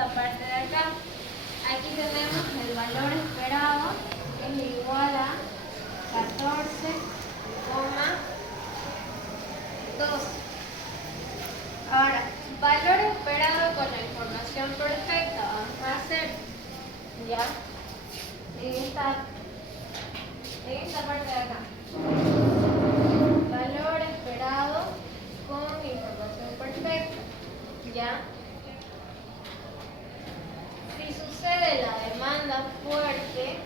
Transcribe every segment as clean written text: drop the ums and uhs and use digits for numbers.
esta parte de acá. Aquí tenemos el valor esperado, es igual a 14,2. Ahora, valor esperado con la información perfecta, vamos a hacer ya en esta parte de acá. Valor esperado con información perfecta, ya. Si sucede la demanda fuerte,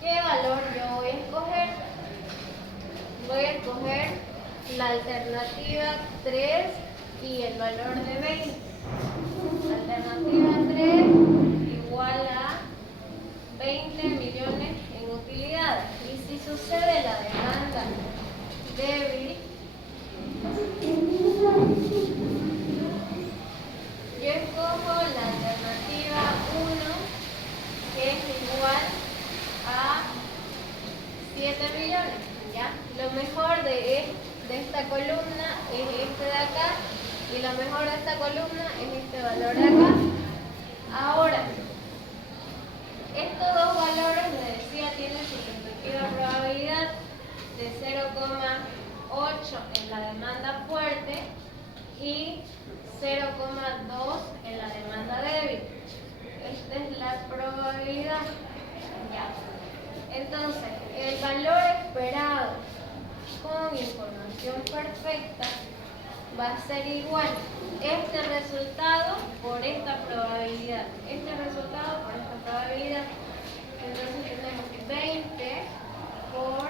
¿qué valor yo voy a escoger? Voy a escoger la alternativa 3 y el valor de 20. Alternativa 3 igual a 20 millones en utilidades. Y si sucede la demanda débil, yo escojo la alternativa 1, que es igual a 7 millones. ¿Ya? Lo mejor de esta columna es este de acá, y lo mejor de esta columna es este valor de acá. Ahora, estos dos valores, les decía, tienen su respectiva probabilidad de 0,8 en la demanda fuerte y 0,2 en la demanda débil. Esta es la probabilidad. Ya. Entonces, el valor esperado con información perfecta va a ser igual este resultado por esta probabilidad. Este resultado por esta probabilidad. Entonces tenemos 20 por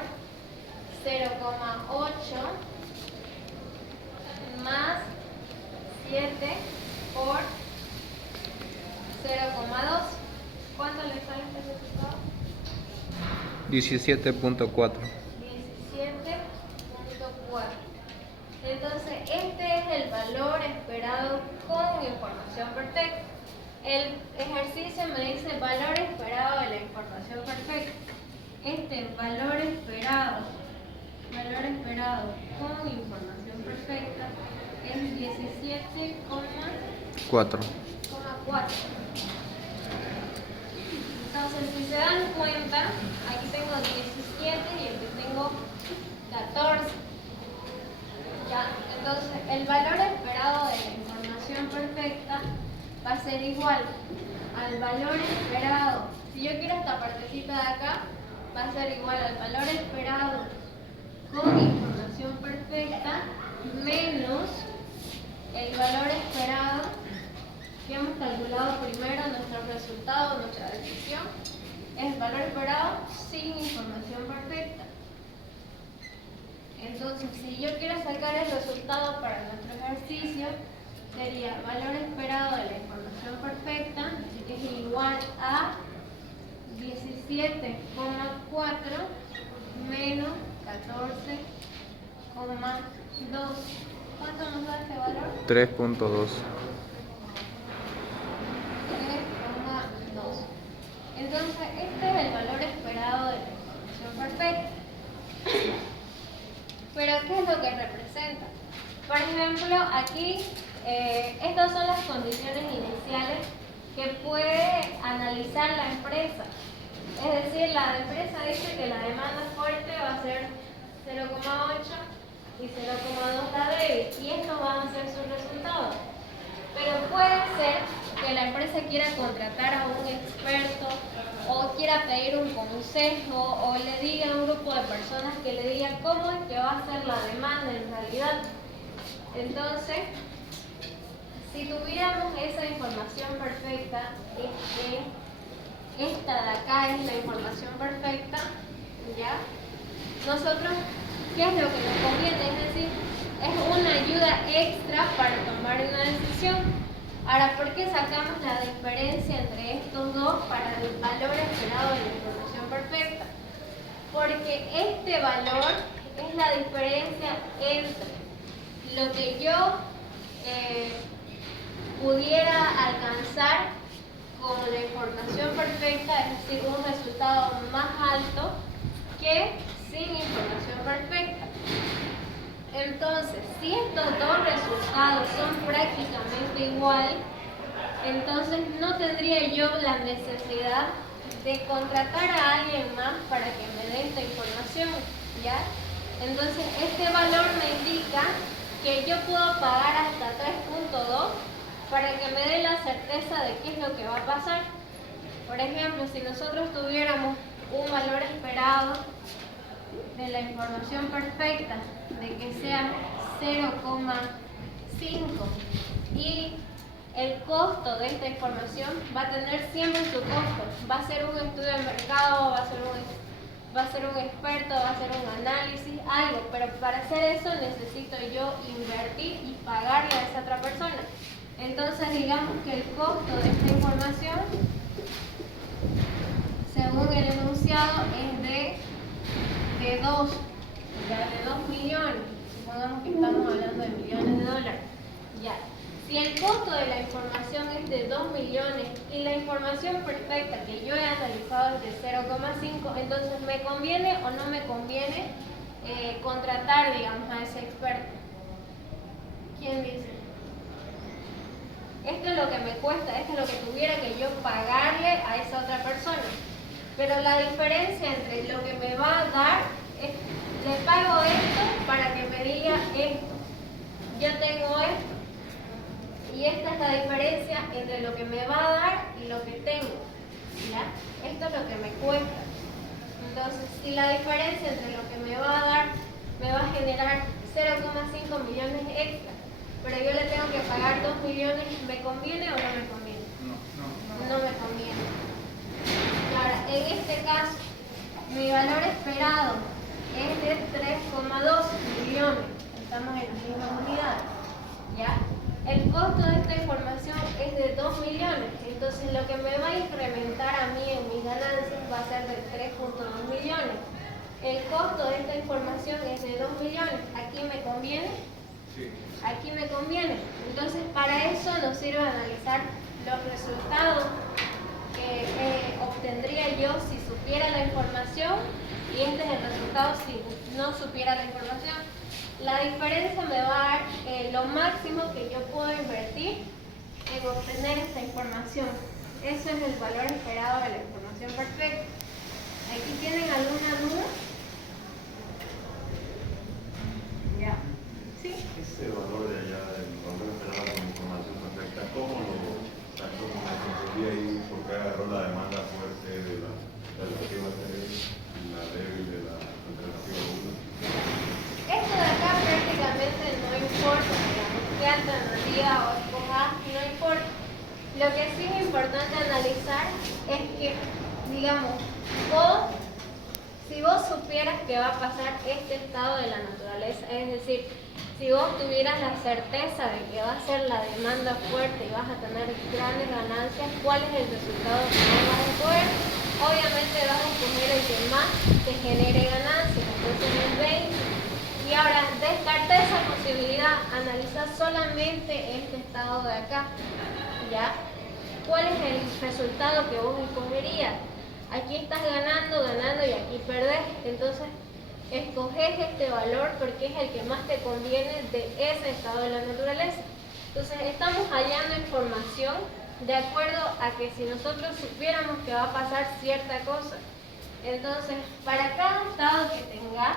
0,8 más 7 por 0,2. ¿Cuánto le sale este resultado? 17.4. 17.4. Entonces, este es el valor esperado con información perfecta. El ejercicio me dice valor esperado de la información perfecta. Este valor esperado con información perfecta es 17,4. Entonces, si se dan cuenta, aquí tengo 17 y aquí tengo 14. ¿Ya? Entonces, el valor esperado de la información perfecta va a ser igual al valor esperado. Si yo quiero esta partecita de acá, va a ser igual al valor esperado con información perfecta menos el valor esperado que hemos calculado primero, nuestro resultado, nuestra decisión, es el valor esperado sin información perfecta. Entonces, si yo quiero sacar el resultado para nuestro ejercicio, sería valor esperado de la información perfecta es igual a 17,4 menos 14,2. ¿Cuánto nos da este valor? 3.2. 3,2. Entonces, este es el valor esperado de la información perfecta. Pero, ¿qué es lo que representa? Por ejemplo, aquí, estas son las condiciones iniciales que puede analizar la empresa. Es decir, la empresa dice que la demanda fuerte va a ser 0,8 y 0,2 la débil, y estos van a ser sus resultados. Pero puede ser que la empresa quiera contratar a un experto o quiera pedir un consejo o le diga a un grupo de personas que le diga cómo es que va a ser la demanda en realidad. Entonces, si tuviéramos esa información perfecta, esta de acá es la información perfecta, ¿ya? Nosotros, ¿qué es lo que nos conviene? Es decir, es una ayuda extra para tomar una decisión. Ahora, ¿por qué sacamos la diferencia entre estos dos para el valor esperado de la información perfecta? Porque este valor es la diferencia entre lo que yo pudiera alcanzar con la información perfecta, es decir, un resultado más alto que sin información perfecta. Entonces, si estos dos resultados son prácticamente costo igual, entonces no tendría yo la necesidad de contratar a alguien más para que me dé esta información, ¿ya? Entonces este valor me indica que yo puedo pagar hasta 3.2 para que me dé la certeza de qué es lo que va a pasar. Por ejemplo, si nosotros tuviéramos un valor esperado de la información perfecta de que sea 0,5 y el costo de esta información va a tener siempre su costo. Va a ser un estudio de mercado, va a ser un experto, va a ser un análisis, algo. Pero para hacer eso necesito yo invertir y pagarle a esa otra persona. Entonces digamos que el costo de esta información, según el enunciado, es de 2 millones. Supongamos que estamos hablando de millones de dólares. Ya. Si el costo de la información es de 2 millones y la información perfecta que yo he analizado es de 0,5, entonces ¿me conviene o no me conviene contratar, digamos, a ese experto? ¿Quién dice? Esto es lo que me cuesta, esto es lo que tuviera que yo pagarle a esa otra persona. Pero la diferencia entre lo que me va a dar es, le pago esto para que me diga esto. Yo tengo esto. Y esta es la diferencia entre lo que me va a dar y lo que tengo, ¿ya? Esto es lo que me cuesta. Entonces, si la diferencia entre lo que me va a dar me va a generar 0,5 millones extra, pero yo le tengo que pagar 2 millones, ¿me conviene o no me conviene? No me conviene. Ahora, en este caso, mi valor esperado es de 3,2 millones. Estamos en las mismas unidades, ¿ya? El costo de esta información es de 2 millones, entonces lo que me va a incrementar a mí en mis ganancias va a ser de 3.2 millones. El costo de esta información es de 2 millones. ¿Aquí me conviene? Sí. Aquí me conviene. Entonces, para eso nos sirve analizar los resultados que obtendría yo si supiera la información, y este es el resultado si no supiera la información. La diferencia me va a dar lo máximo que yo puedo invertir en obtener esta información. Eso es el valor esperado de la información perfecta. ¿Aquí tienen alguna duda? Ya. ¿Sí? Ese valor de allá, el valor esperado con información perfecta, ¿cómo lo sacó? ¿Cómo lo conseguí ahí? Porque agarró la demanda fuerte de la alternativa 3 y la débil de la alternativa 1. Esto de acá prácticamente no importa, digamos, qué alternativa o escojas, no importa. Lo que sí es importante analizar es que, digamos, si vos supieras que va a pasar este estado de la naturaleza, es decir, si vos tuvieras la certeza de que va a ser la demanda fuerte y vas a tener grandes ganancias, ¿cuál es el resultado que vos vas a escoger? Obviamente vas a escoger el que más te genere ganancias, entonces el 20. Y ahora, descarta esa posibilidad, analiza solamente este estado de acá, ¿ya? ¿Cuál es el resultado que vos escogerías? Aquí estás ganando y aquí perdés, entonces escoges este valor porque es el que más te conviene de ese estado de la naturaleza. Entonces estamos hallando información de acuerdo a que si nosotros supiéramos que va a pasar cierta cosa, entonces para cada estado que tengas,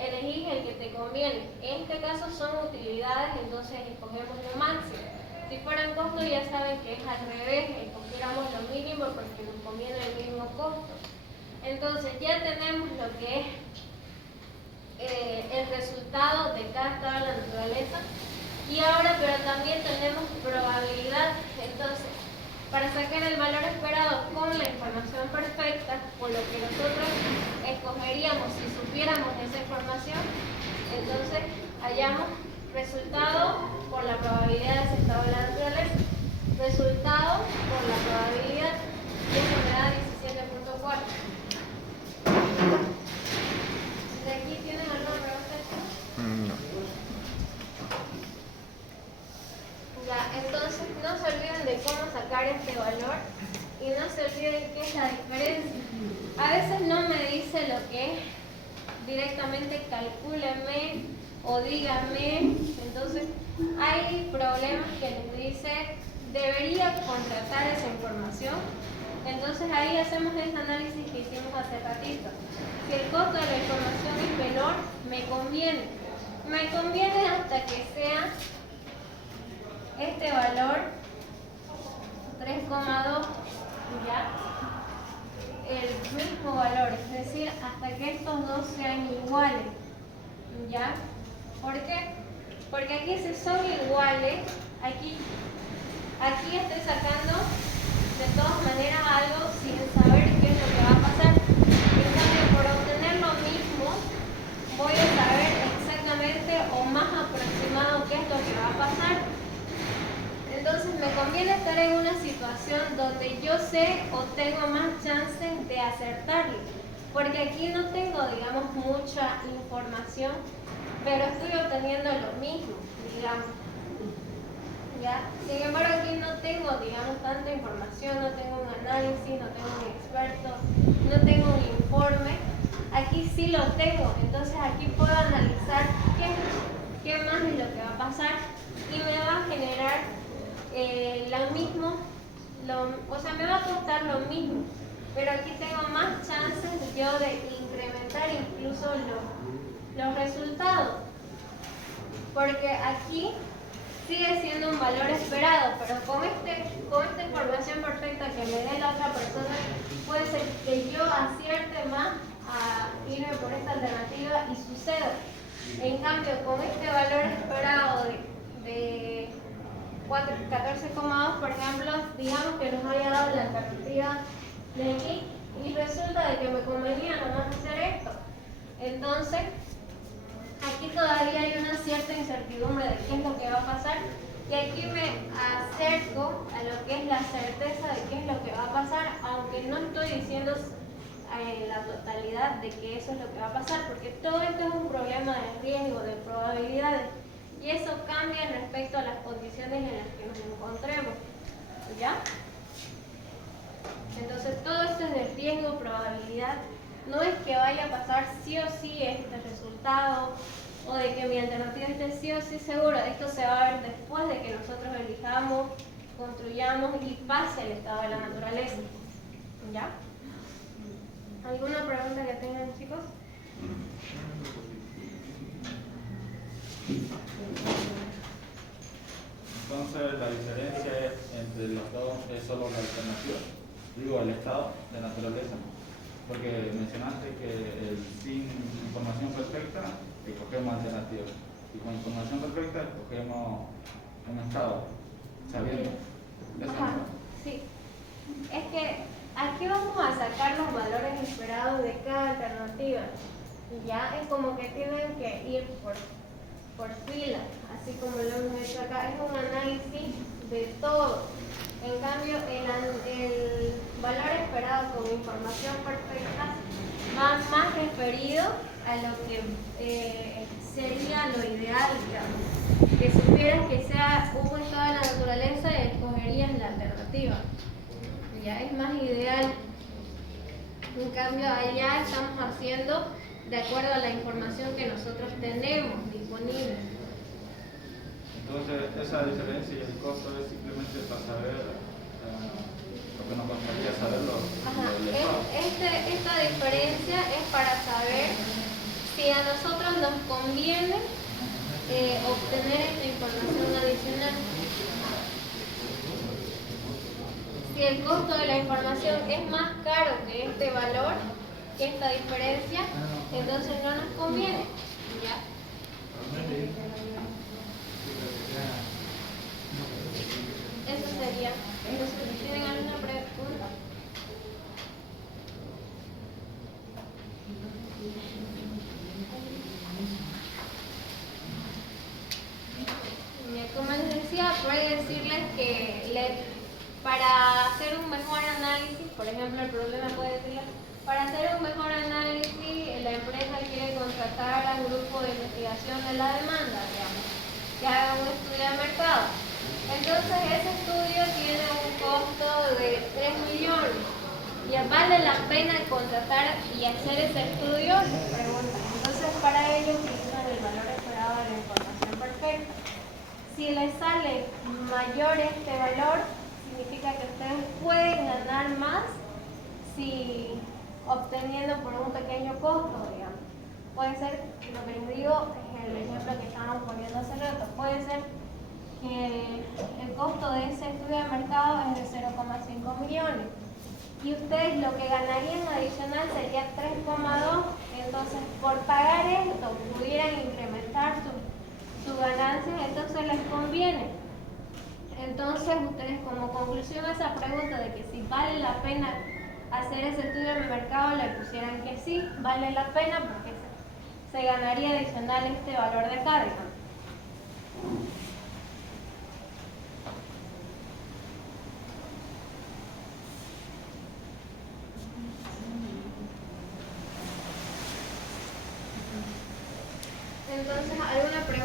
elegís el que te conviene. En este caso son utilidades, entonces escogemos lo máximo. Si fueran costos, ya saben que es al revés, escogiéramos lo mínimo porque nos conviene el mínimo costo. Entonces ya tenemos lo que es el resultado de cada estado de la naturaleza. Y ahora, pero también tenemos probabilidad. Entonces, para sacar el valor esperado con la información perfecta, por lo que nosotros escogeríamos si supiéramos esa información, entonces hallamos resultado por la probabilidad de ese estado de la naturaleza, resultado por la probabilidad, y eso me da 17.4. ¿De aquí tienen alguna pregunta? No. Ya, entonces no se olviden de cómo sacar este valor y no se olviden qué es la diferencia. A veces no me dice lo que es, directamente calcúleme o dígame, entonces hay problemas que les dice, debería contratar esa información. Entonces ahí hacemos ese análisis que hicimos hace ratito. Si el costo de la información es menor, me conviene. Me conviene hasta que sea este valor 3,2, ¿ya? El mismo valor, es decir, hasta que estos dos sean iguales, ¿ya? ¿Por qué? Porque aquí si son iguales, aquí estoy sacando de todas maneras algo sin saber qué es lo que va a pasar. En cambio, por obtener lo mismo, voy a saber exactamente o más aproximado qué es lo que va a pasar. Entonces me conviene estar en una situación donde yo sé o tengo más chances de acertarlo, porque aquí no tengo, digamos, mucha información, pero estoy obteniendo lo mismo, digamos. ¿Ya? Sin embargo, aquí no tengo, digamos, tanta información, no tengo un análisis, no tengo un experto, no tengo un informe. Aquí sí lo tengo, entonces aquí puedo analizar qué más es lo que va a pasar y me va a generar lo mismo, o sea, me va a costar lo mismo, pero aquí tengo más chances yo de incrementar incluso los resultados, porque aquí sigue siendo un valor esperado, pero con esta información perfecta que me dé la otra persona, puede ser que yo acierte más a irme por esta alternativa y suceda. En cambio, con este valor esperado de 14,2, por ejemplo, digamos que nos haya dado la alternativa de aquí y resulta de que me convenía nomás hacer esto. Entonces, aquí todavía hay una cierta incertidumbre de qué es lo que va a pasar y aquí me acerco a lo que es la certeza de qué es lo que va a pasar, aunque no estoy diciendo la totalidad de que eso es lo que va a pasar, porque todo esto es un problema de riesgo, de probabilidades, y eso cambia respecto a las condiciones en las que nos encontremos, ¿ya? Entonces todo esto es de riesgo, probabilidad. No es que vaya a pasar sí o sí este resultado o de que mi alternativa esté sí o sí segura. Esto se va a ver después de que nosotros elijamos, construyamos y pase el estado de la naturaleza. ¿Ya? ¿Alguna pregunta que tengan, chicos? Entonces la diferencia entre los dos es solo la alternativa. Digo, el estado de naturaleza. Porque mencionaste que sin información perfecta escogemos alternativas y con información perfecta escogemos un estado, sabiendo. Ajá, sí. Es que aquí vamos a sacar los valores esperados de cada alternativa. Y ya es como que tienen que ir por fila, así como lo hemos hecho acá. Es un análisis de todo. En cambio, el valor esperado con información perfecta va más referido a lo que sería lo ideal, digamos. Que supieras que sea un estado de la naturaleza y escogerías la alternativa. Ya es más ideal. En cambio, allá estamos haciendo de acuerdo a la información que nosotros tenemos disponible. Entonces, esa diferencia y el costo es simplemente para saber lo que nos costaría saberlo. Esta diferencia es para saber si a nosotros nos conviene obtener esta información adicional. Si el costo de la información es más caro que este valor, que esta diferencia, entonces no nos conviene. ¿Ya? Eso sería. Entonces, ¿tienen alguna pregunta? Como les decía, puede decirles que para hacer un mejor análisis, por ejemplo, el problema puede decirles, para hacer un mejor análisis, la empresa quiere contratar al grupo de investigación de la demanda, digamos, que haga un estudio de mercado. Entonces, ese estudio tiene un costo de 3 millones. ¿Ya vale la pena contratar y hacer ese estudio? Les preguntan. Entonces, para ello utilizan el valor esperado de la información perfecta. Si Si les sale mayor este valor, significa que ustedes pueden ganar más si obteniendo por un pequeño costo, digamos. Puede ser, lo que les digo es el ejemplo que estábamos poniendo hace rato, puede ser que el costo de ese estudio de mercado es de 0,5 millones y ustedes lo que ganarían adicional sería 3,2, entonces por pagar esto pudieran incrementar su ganancia, entonces les conviene. Entonces ustedes como conclusión a esa pregunta de que si vale la pena hacer ese estudio de mercado, le pusieran que sí, vale la pena porque se ganaría adicional este valor de carga. Entonces, ¿alguna pregunta?